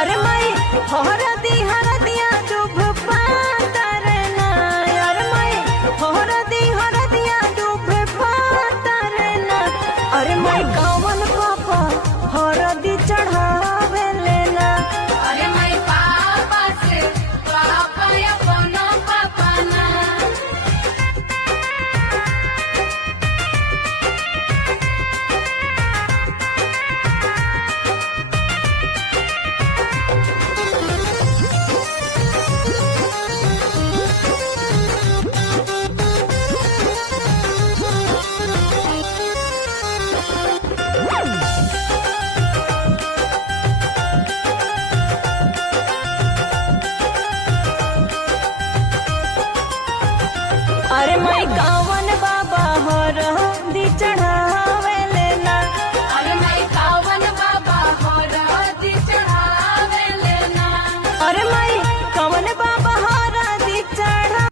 अरे माई हरदिया डूब पातरना। अरे माई हरदिया डूब पातरना। अरे माई कौन पापा हरदी चढ़ावे लेना। अरे माई पापा से पापा या कोनो पापा ना। अरे माई कौन बाबा हरदी